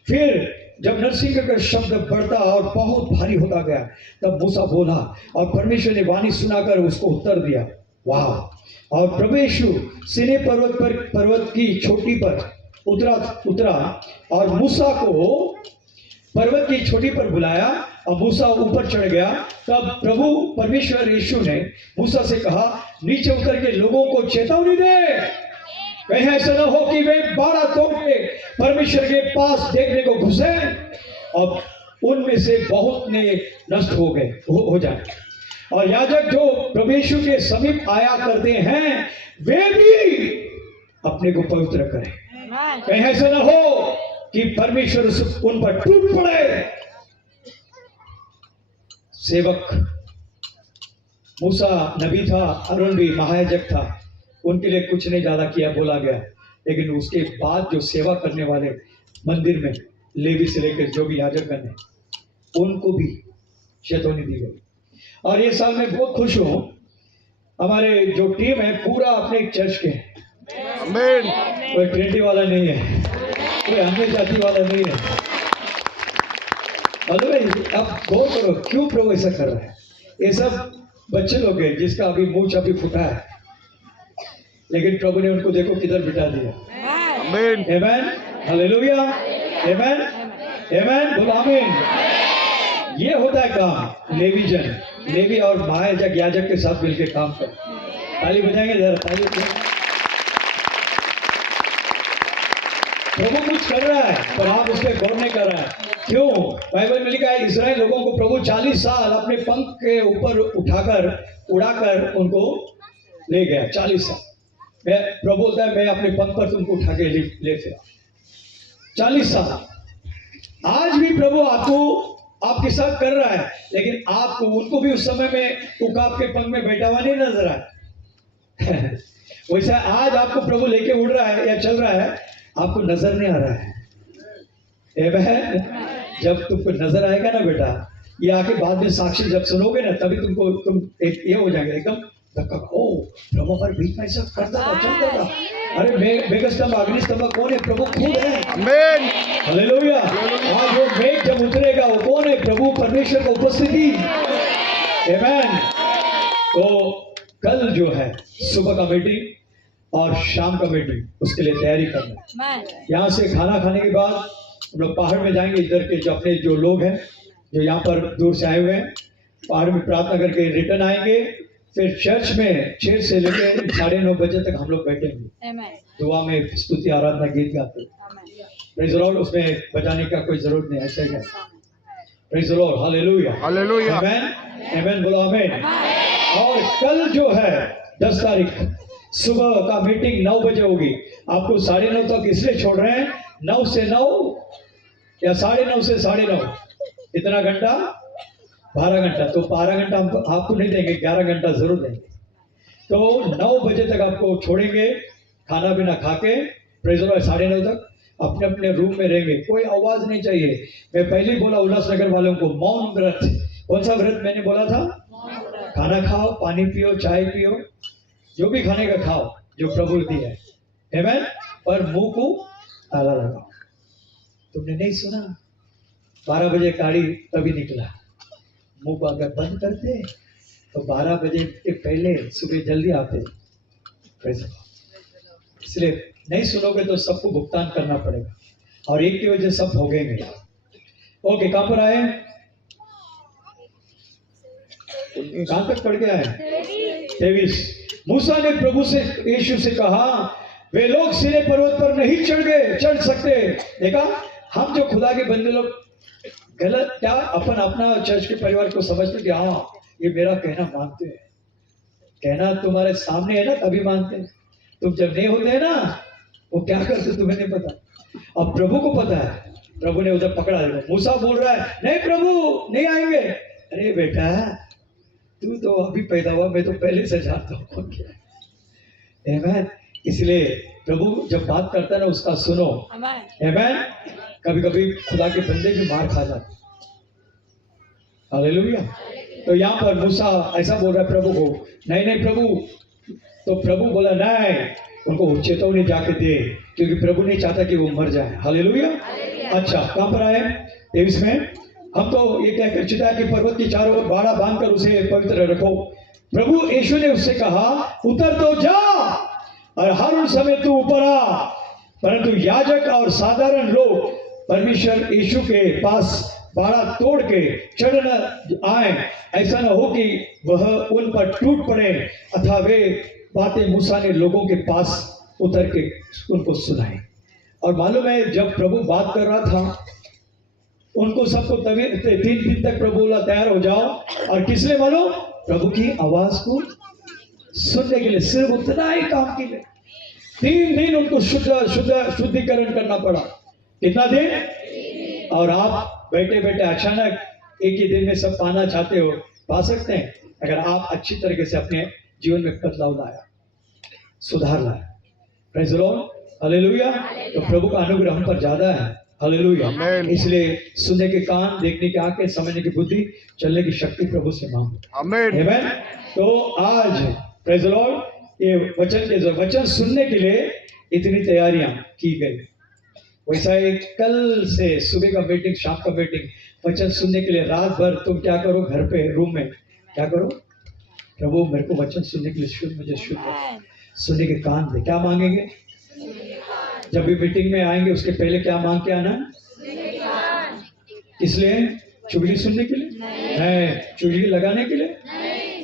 फिर जब नरसिंह का शब्द बढ़ता और बहुत भारी होता गया, तब मूसा बोला, और परमेश्वर ने वाणी सुनाकर उसको उत्तर दिया। वाह! और प्रभु यीशु सीने पर्वत की चोटी पर उतरा और मूसा को पर्वत की चोटी पर बुलाया, और मूसा ऊपर चढ़ गया। तब प्रभु परमेश्वर यीशु ने मूसा से कहा, नीचे उतर के लोगों को चेतावनी दे, कहीं ऐसा न हो कि वे बाड़ा तोड़ के परमेश्वर के पास देखने को घुसे, और उनमें से बहुत ने नष्ट हो गए हो जाए। और याजक जो प्रभु यीशु के समीप आया करते हैं, वे भी अपने को पवित्र करें, कहीं ऐसा न हो कि परमेश्वर उन पर टूट पड़े। सेवक मूसा नबी था, अरुण भी महायाजक था, उनके लिए कुछ नहीं ज्यादा किया बोला गया, लेकिन उसके बाद जो सेवा करने वाले मंदिर में लेवी से लेकर जो भी याजक बने, उनको भी चेतावनी दी गई। और ये साल मैं बहुत खुश हूं, हमारे जो टीम है पूरा अपने चर्च के हैं, कोई ट्रेंडी वाला नहीं है, कोई अन्य जाति वाला नहीं है। अब गौर करो, क्यों प्रभु ऐसा कर रहा है? ये सब बच्चे लोग हैं जिसका अभी मुंह अभी फूटा है, लेकिन प्रभु ने उनको देखो किधर बिठा दिया। आमीन, आमीन, हालेलुया, आमीन, आमीन, बोलो आमीन। ये होता है काम, लेवी और महायाजक याजक के साथ मिलकर काम कर। ताली बजाएंगे जरा, ताली। प्रभु कुछ कर रहा है, पर आप उसके गौर नहीं कर रहा है। क्यों? बाइबल में लिखा है, इस्राएल लोगों को प्रभु 40 साल अपने पंख के ऊपर उड़ाकर उनको ले गया। 40 साल प्रभु बोलता है, मैं अपने पंख पर तुमको उठा के ले फिरा। 40 साल आज भी प्रभु आपके साथ कर रहा है, लेकिन आपको उनको भी उस समय में उकाब के पंख में बैठा हुआ नहीं नजर आया। वैसा आज आपको प्रभु लेके उड़ रहा है या चल रहा है, आपको नजर नहीं आ रहा है। जब तुमको नजर आएगा ना बेटा, ये आके बाद में साक्षी जब सुनोगे ना, तभी तुम एक ये हो जाएगा एकदम धक्का, ओ प्रभु हमारे बीच में ऐसा करता था, चलता था। अरे मेघस्तंभ अग्निस्तंभ कौन है? प्रभु खुद है। आमीन, हालेलुया। आज वो मेघ जब उतरेगा, वो कौन है? प्रभु परमेश्वर की उपस्थिति। आमीन। तो कल जो है सुबह का मीटिंग और शाम का मीटिंग, उसके लिए तैयारी करना। यहाँ से खाना खाने के बाद हम लोग पहाड़ में जाएंगे। इधर के जो अपने जो लोग हैं जो यहाँ पर दूर से आए हुए हैं, पहाड़ में प्रार्थना करके रिटर्न आएंगे। फिर चर्च में 6 से लेकर 9:30 बजे तक हम लोग बैठेंगे, दुआ में स्तुति आराधना गीत गाते। Praise the lord. उसमें बजाने का कोई जरूरत नहीं, ऐसा ही है। Praise the lord, hallelujah, hallelujah. Amen, amen, बोलो आमेन। और कल जो है 10 तारीख सुबह का मीटिंग 9 बजे होगी। आपको 9:30 तक इसलिए छोड़ रहे हैं, 9 से 9 या 9:30 से 9:30, इतना घंटा, 12 घंटा। तो 12 घंटा हम आपको नहीं देंगे, 11 घंटा जरूर देंगे। तो 9 बजे तक आपको छोड़ेंगे, खाना पीना खा के, प्रेज द लॉर्ड, 9:30 तक अपने अपने रूम में रहेंगे। कोई आवाज नहीं चाहिए। मैं पहले ही बोला उल्लासनगर वालों को, मौन व्रत। कौन सा व्रत मैंने बोला था? खाना खाओ, पानी पियो, चाय पियो, जो भी खाने का खाओ, जो प्रभु दिया है, आमेन। पर मुंह को ताला लगाओ। तुमने नहीं सुना? 12 बजे गाड़ी तभी निकला। मुंह को अगर बंद करते तो 12 बजे के पहले सुबह जल्दी आते। Praise the Lord। इसलिए नहीं सुनोगे तो सबको भुगतान करना पड़ेगा, और एक की वजह सब भोगेंगे। ओके, कहां पर आए? कहां तक पढ़ के आए? 23। मूसा ने प्रभु से, यीशु से कहा, वे लोग सीने पर्वत पर नहीं चढ़ सकते। देखा, हम जो खुदा के बंदे लोग गलत, क्या अपन अपना चर्च के परिवार को समझते कि हाँ ये मेरा कहना मानते हैं। कहना तुम्हारे सामने है ना तभी मानते हैं। तुम जब नहीं होते हैं ना, वो क्या करते तुम्हें नहीं पता। अब प्रभु को पता है। प्रभु ने उधर पकड़ा दिया। मूसा बोल रहा है, नहीं प्रभु नहीं आएंगे। अरे बेटा, तू तो अभी पैदा हुआ, मैं तो पहले से जानता हूँ क्या। आमेन। इसलिए प्रभु जब बात करता है ना, उसका सुनो। आमेन। कभी कभी खुदा के बंदे भी मार खा जाते। हालेलुया। तो यहाँ पर मूसा ऐसा बोल रहा है प्रभु को, नहीं नहीं प्रभु। तो प्रभु बोला नहीं, उनको चेतावनी जाके दे, क्योंकि प्रभु नहीं चाहता कि वो मर जाए। हालेलुया। अच्छा, कहां पर आए? 23 में हम तो ये कहकर चिता के पर्वत की चारों ओर बाड़ा बांधकर उसे पवित्र रखो। प्रभु यीशु ने उससे कहा, उतर तो जा और हर उस समय तू ऊपर आ। परंतु याजक और साधारण लोग परमेश्वर यीशु के पास बाड़ा तोड़ के चढ़ न आए, ऐसा न हो कि वह उन पर टूट पड़े। अथा वे बातें मूसा ने लोगों के पास उतर के उनको सुनाई। और मालूम है, जब प्रभु बात कर रहा था उनको सबको तभी 3 दिन तक प्रभु बोला तैयार हो जाओ। और किसने मालूम? प्रभु की आवाज को सुनने के लिए, सिर्फ उतना ही काम के लिए 3 दिन उनको शुद्धिकरण करना पड़ा। कितना दिन? और आप बैठे बैठे अचानक एक ही दिन में सब पाना चाहते हो, पा सकते हैं अगर आप अच्छी तरीके से अपने जीवन में बदलाव लाया, सुधार लाया। Praise the lord, hallelujah. तो प्रभु का अनुग्रह हम पर ज्यादा है। हालेलुया। इसलिए सुनने के कान, देखने की आंखें, समझने की बुद्धि, चलने की शक्ति प्रभु से मांगो। आमीन। तो आज प्रेज़ द लॉर्ड, ये वचन सुनने के लिए इतनी तैयारियां की गई। वैसा ही कल से सुबह का मीटिंग, शाम का मीटिंग, वचन सुनने के लिए रात भर तुम क्या करो, घर पे रूम में क्या करो, प्रभु मेरे को वचन सुनने के लिए मुझे शुद्ध सुनने के कान दे। क्या मांगेंगे? जब भी मीटिंग में आएंगे उसके पहले क्या मांग के आना? इसलिए चुगली सुनने के लिए नहीं, चुगली लगाने के लिए,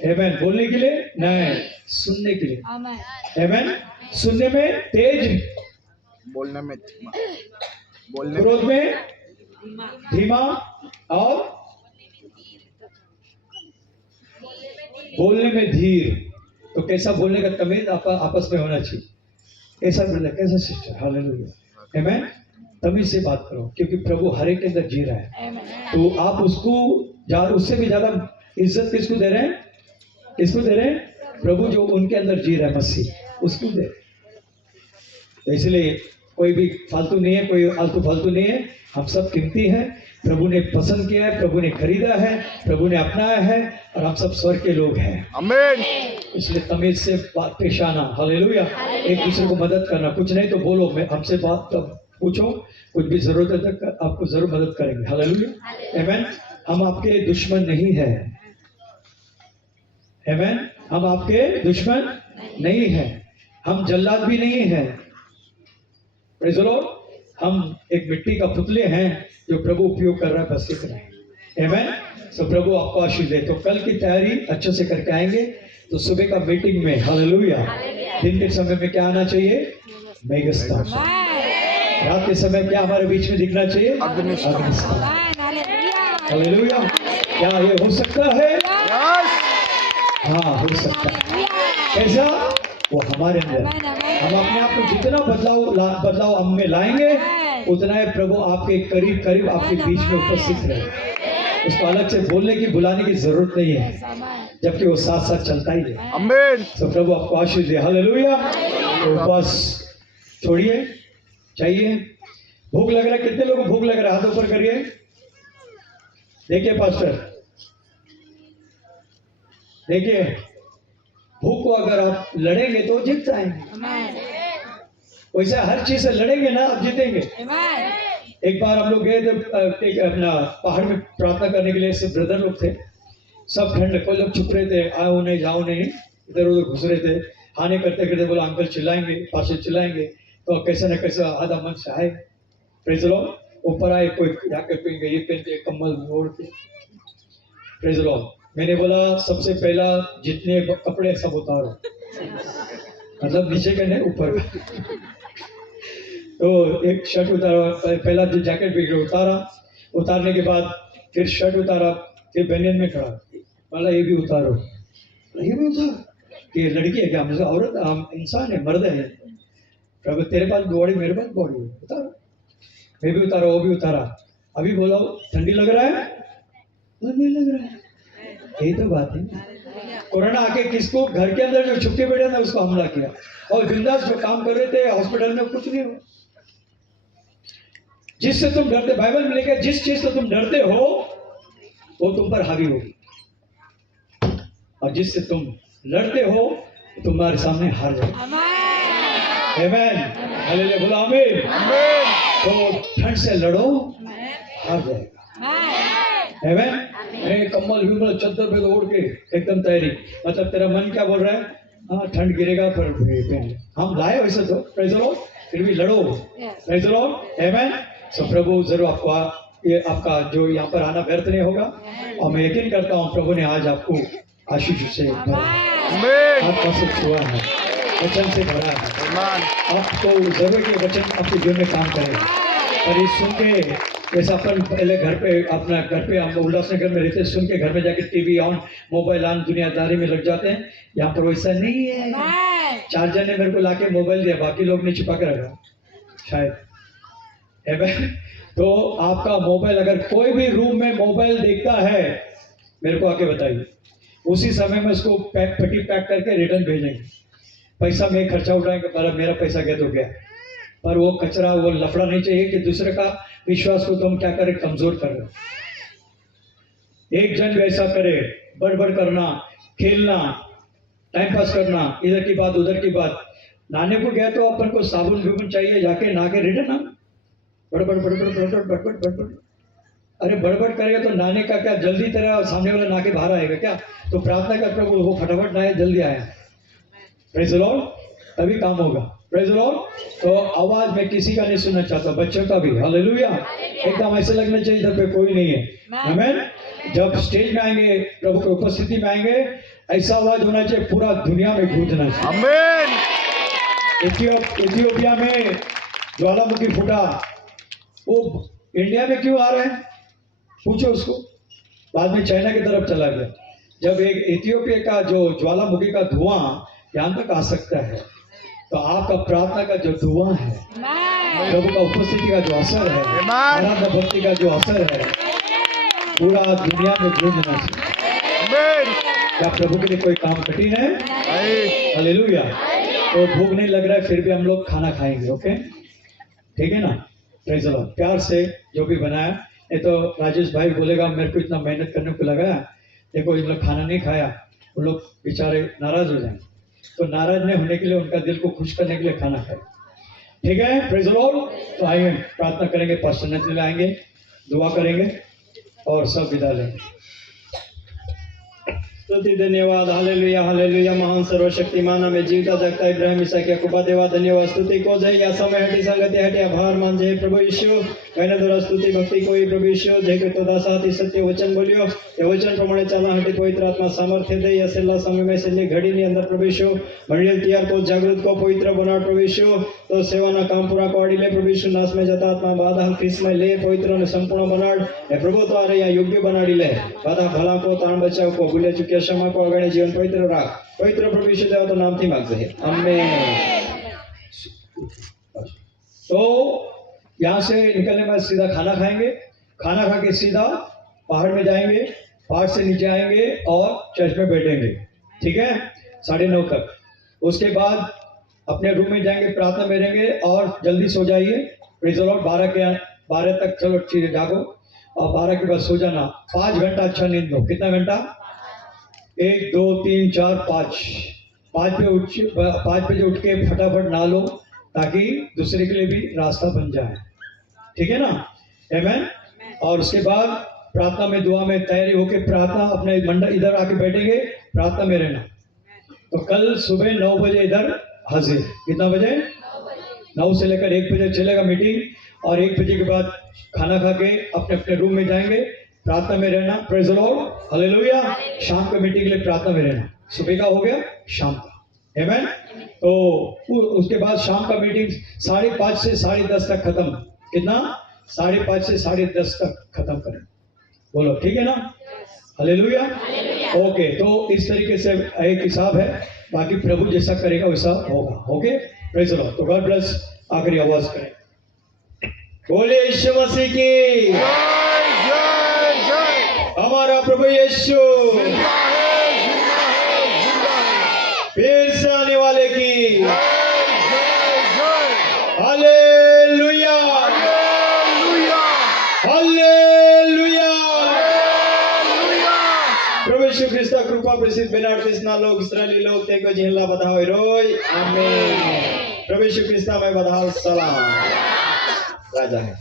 आमेन, बोलने के लिए नहीं, सुनने के लिए, आमेन। सुनने में तेज, बोलने में क्रोध में धीमा, और बोलने में धीर। तो कैसा बोलने का तमीज आपस में होना चाहिए। ऐसा बोलना कैसा सिस्टर? हालेलुया, आमेन। तमीज से बात करो, क्योंकि प्रभु हर एक के अंदर जी रहा है। तो आप उसको उससे भी ज्यादा इज्जत किसको दे रहे हैं? किसको दे रहे हैं? प्रभु जो उनके अंदर जी रहा है, मसीह, उसको दे। तो इसलिए कोई भी फालतू नहीं है, कोई आलतू फालतू नहीं है। हम सब कीमती हैं, प्रभु ने पसंद किया है, प्रभु ने खरीदा है, प्रभु ने अपनाया है, और हम सब स्वर्ग के लोग हैं। आमीन। इसलिए तमीज से पेश आना। हालेलुया। एक दूसरे को मदद करना, कुछ नहीं तो बोलो, मैं हमसे बात पूछो, कुछ भी जरूरत है तक आपको जरूर मदद करेंगे। हालेलुया, आमीन। हम आपके दुश्मन नहीं है, आमीन। हम आपके दुश्मन नहीं है, हम जल्लाद भी नहीं है। Praise the Lord. हम एक मिट्टी का पुतले हैं जो प्रभु उपयोग कर रहा है, बस इतना है, आमीन। तो प्रभु आपको आशीष दे। तो कल की तैयारी अच्छे से करके आएंगे। तो सुबह का मीटिंग में, हालेलुया, दिन के समय में क्या आना चाहिए? मेगास्टार। रात के समय क्या हमारे बीच में दिखना चाहिए? अग्निस्तार। हालेलुया। क्या ये हो सकता है? हाँ, हो सकता है। कैसा? वो हमारे अंदर। हम अपने आप को जितना बदलाव हम में लाएंगे, उतना ही प्रभु आपके करीब करीब आपके बीच में उपस्थित रहे। उसको अलग से बोलने की बुलाने की जरूरत नहीं है, जबकि वो साथ साथ चलता ही है। आमीन। तो प्रभु आपको आशीष दे। हालेलुया। तो बस छोड़िए, चाहिए। भूख लग रहा है? कितने लोगों को भूख लग रहा है? हाथ ऊपर करिए। देखिए पास्टर, देखिए, भूख को अगर आप लड़ेंगे तो जीत जाएंगे। वैसे हर चीज से लड़ेंगे ना, आप जीतेंगे। एक बार हम लोग गए थे एक अपना पहाड़ में प्रार्थना करने के लिए। सब ब्रदर लोग थे, सब ठंड, कोई लोग छुप रहे थे, आओ नहीं जाओ नहीं, इधर उधर घुस रहे थे। हाने करते करते बोला अंकल चिल्लाएंगे, पासे चिल्लाएंगे, तो कैसे न कैसे आधा मन से आए। Praise the Lord. ऊपर आए, कोई जैकेट पहन के, ये पहन के, कम्बल ओढ़ के। Praise the Lord. मैंने बोला सबसे पहला जितने कपड़े सब उतारो, मतलब नीचे के नहीं, ऊपर का। तो एक शर्ट उतारा, पहला जो जैकेट भी उतारा, उतारने के बाद फिर शर्ट उतारा, फिर बनियान में खड़ा, बोला ये भी उतारो, ये भी उतार। कि लड़की है क्या? हम औरत, हम इंसान है, मर्द है। प्रभु तेरे पास बॉडी, मेरे पास बॉडी, उतारो। मैं भी उतारा, वो भी उतारा। अभी बोला ठंडी लग रहा है? नहीं लग रहा है। यही तो बात है। कोरोना आके किसको घर के अंदर जो छुपके बैठे ना, उसको हमला किया, और बिंदास जो काम कर रहे थे हॉस्पिटल में, कुछ नहीं हुआ। जिससे तुम डरते, बाइबल में लिखा है, जिस चीज से तुम डरते हो वो तुम पर हावी होगी, और जिससे तुम लड़ते हो तुम्हारे सामने हार जाएगा। आमीन। हालेलुया। बोलो आमीन। तो ठंड से लड़ो, हार जाएगा। आमीन। कम्बल विमल चद्दर पे ओढ़ के एकदम तैयारी, मतलब तेरा मन क्या बोल रहा है? हाँ ठंड गिरेगा पर पहन। हम लाए वैसे तो, प्रेज़ द लॉर्ड, फिर भी लड़ो। Praise the Lord. आमीन। सो प्रभु जरूर आपको, ये आपका जो यहाँ पर आना व्यर्थ नहीं होगा, और मैं यकीन करता हूँ प्रभु ने आज आपको आशीष से भरा है, आपका से छुआ है, वचन से भरा है। आपको जरूर के वचन आपके जीवन में काम करेगा। और ये सुन के, जैसे अपन पहले घर पे, अपना घर पे हम उल्लासनगर में रहते, सुन के घर में जाके टीवी ऑन, मोबाइल ऑन, दुनियादारी में लग जाते हैं। यहाँ पर वैसा नहीं है। चार्जर ने मेरे को लाके मोबाइल दिया, बाकी लोग ने छिपा के रखा शायद। तो आपका मोबाइल, अगर कोई भी रूम में मोबाइल देखता है, मेरे को आके बताइए, उसी समय में उसको पट्टी पैक करके रिटर्न भेजेंगे। पैसा में खर्चा उठाएंगे, पर मेरा पैसा गया तो गया, पर वो कचरा, वो लफड़ा नहीं चाहिए कि दूसरे का विश्वास को तुम क्या करे, कमजोर कर रहे हो। एक जन ऐसा करे, बड़बड़ करना, खेलना, टाइम पास करना, इधर की बात उधर की बात। नहाने को गया तो अपन को साबुन विबुन चाहिए, जाके नहा के रिटर्न ना, बड़बड़ बड़बड़ बड़बड़ बड़बड़ बड़बड़। अरे बड़बड़ करेगा तो नहाने का क्या, जल्दी तेरा सामने वाला नहा के बाहर आएगा क्या? तो प्रार्थना कर प्रभु वो फटाफट नहाए, जल्दी आए। Praise the Lord. तभी काम होगा। Praise the Lord. तो आवाज मैं किसी का नहीं सुनना चाहता, बच्चों का भी। हालेलुया। एकदम ऐसे लगना चाहिए इधर पे कोई नहीं है। आमीन। जब स्टेज में आएंगे, प्रभु की उपस्थिति में आएंगे, ऐसा आवाज होना चाहिए पूरा दुनिया में गूंजना चाहिए। आमीन। इथियोपिया में ज्वालामुखी फूटा, वो इंडिया में क्यों आ रहा है पूछो उसको। बाद में चाइना की तरफ चला गया। जब एक इथियोपिया का जो ज्वालामुखी का धुआं यहाँ तक आ सकता है, तो आपका प्रार्थना का जो धुआं है, प्रभु का उपस्थिति का जो असर है, आराधना भक्ति का जो असर है, पूरा दुनिया में गूंजना चाहिए। क्या प्रभु के लिए कोई काम कठिन है? हालेलुया। तो भूख नहीं लग रहा है, फिर भी हम लोग खाना खाएंगे। ओके, ठीक है ना? Praise the Lord. प्यार से जो भी बनाया, ये तो राजेश भाई बोलेगा मेरे को इतना मेहनत करने को लगा, देखो इन लोग खाना नहीं खाया, उन लोग बेचारे नाराज हो जाएंगे। तो नाराज नहीं होने के लिए, उनका दिल को खुश करने के लिए खाना खाए। ठीक है? Praise the Lord. तो आएंगे, प्रार्थना करेंगे, पास्टर ने आएंगे, दुआ करेंगे और सब विदा लेंगे। स्तुति धन्यवाद। Hallelujah hallelujah. महान सर्वशक्तिमान हमें जीवता जगता इब्राहिम इसहाक याकूबा देवा धन्यवाद। स्तुति को जय या समय हटी संगति हटे आभार मान जय प्रभु यीशु। कहने द्वारा स्तुति भक्ति को प्रभु यीशु जय के तो दासाती सत्य वचन बोलियो, ये वचन प्रमाणे चालना हटी पवित्र आत्मा सामर्थ्य दे। या सेला समय में सेली घड़ी ની અંદર પ્રભુ યીશુ મંડળ તૈયાર को जागृत को पवित्र बनाओ प्रभु यीशु। તો સેવાના કામ પૂરા કરી લે પ્રભુ ઈસુ નાસ में જતા આત્મા બાધા ખ્રિસ્તમાં લે પવિત્ર અને સંપૂર્ણ બનાડ એ પ્રભુ તારે यहाँ યોગ્ય બનાડી લે બાધા ભલા को ताण बचाव को भूले चुके क्षमा को अगणे जीवन पवित्र राख पवित्र प्रभु ईसु देवा तो नाम थी मांगते हैं आमीन। तो यहाँ से निकलने में सीधा खाना खाएंगे, खाना खा के सीधा पहाड़ में जाएंगे, पहाड़ से नीचे आएंगे और चर्च में बैठेंगे, ठीक है 9:30 तक। उसके बाद अपने रूम में जाएंगे, प्रार्थना में रहेंगे और जल्दी सो जाइए। Praise the Lord. 12 तक चलो ठीक है जागो और 12 के बाद सो जाना। 5 घंटा अच्छा नींद लो। कितना घंटा? 1 2 3 4 5 5 बजे उठ के फटाफट नहा लो ताकि दूसरे के लिए भी रास्ता बन जाए, ठीक है ना? आमीन। और उसके बाद प्रार्थना में दुआ में तैयारी होके प्रार्थना अपने मंडल इधर आके बैठेंगे, प्रार्थना में रहना। तो कल सुबह 9 बजे इधर हाजिर। कितना बजे? 9 से लेकर 1 बजे चलेगा मीटिंग और 1 बजे के बाद खाना खा के अपने अपने रूम में जाएंगे, प्रार्थना में रहना। Praise the lord, hallelujah. शाम को मीटिंग के लिए प्रार्थना में रहना। सुबह का हो गया, शाम का। आमीन। तो उसके बाद शाम का मीटिंग 5:30 से 10:30 तक खत्म। कितना? 5:30 से 10:30 तक खत्म करें। बोलो ठीक है ना? हालेलुया। ओके, तो इस तरीके से एक हिसाब है, बाकी प्रभु जैसा करेगा वैसा होगा। Okay, praise the Lord. तो गॉड ब्लेस। आखिरी आवाज करें, बोले यीशु मसीह की हमारा प्रभु यीशु फिर से आने वाले की हालेलुया हालेलुया। प्रभु यीशु ख्रिस्त कृपा प्रसिद्ध बेनार्थिस ना लोग इस्राएली लोग तेको जिहला बधाओ रोय आमीन। प्रभु यीशु ख्रिस्त में बधाओ सलाम। राजा है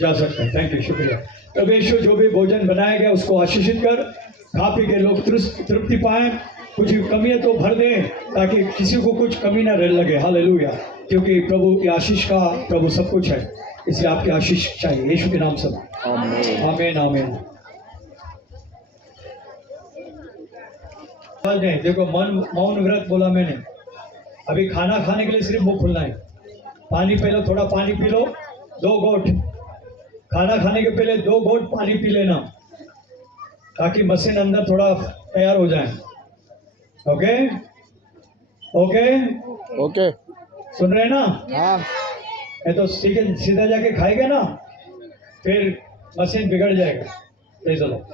जा सकते हैं। थैंक यू, शुक्रिया। प्रभु यीशु जो भी भोजन बनाया गया उसको आशीषित कर, खा पी के लोग तृप्ति पाए। कुछ कमी है तो भर दें ताकि किसी को कुछ कमी ना रह लगे। हालेलुया। क्योंकि प्रभु की आशीष का प्रभु सब कुछ है, इसलिए आपकी आशीष चाहिए यीशु के नाम से। आमीन आमीन। देखो मौन व्रत बोला मैंने। अभी खाना खाने के लिए सिर्फ मुंह खुलना है। पानी पी लो, थोड़ा पानी पी लो, 2 घोट। खाना खाने के पहले 2 घोट पानी पी लेना ताकि मशीन अंदर थोड़ा तैयार हो जाए। ओके ओके ओके, सुन रहे हैं ना? हाँ। ये तो सीधा जाके खाएगा ना, फिर मशीन बिगड़ जाएगा। Praise the Lord.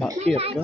बाकी अपना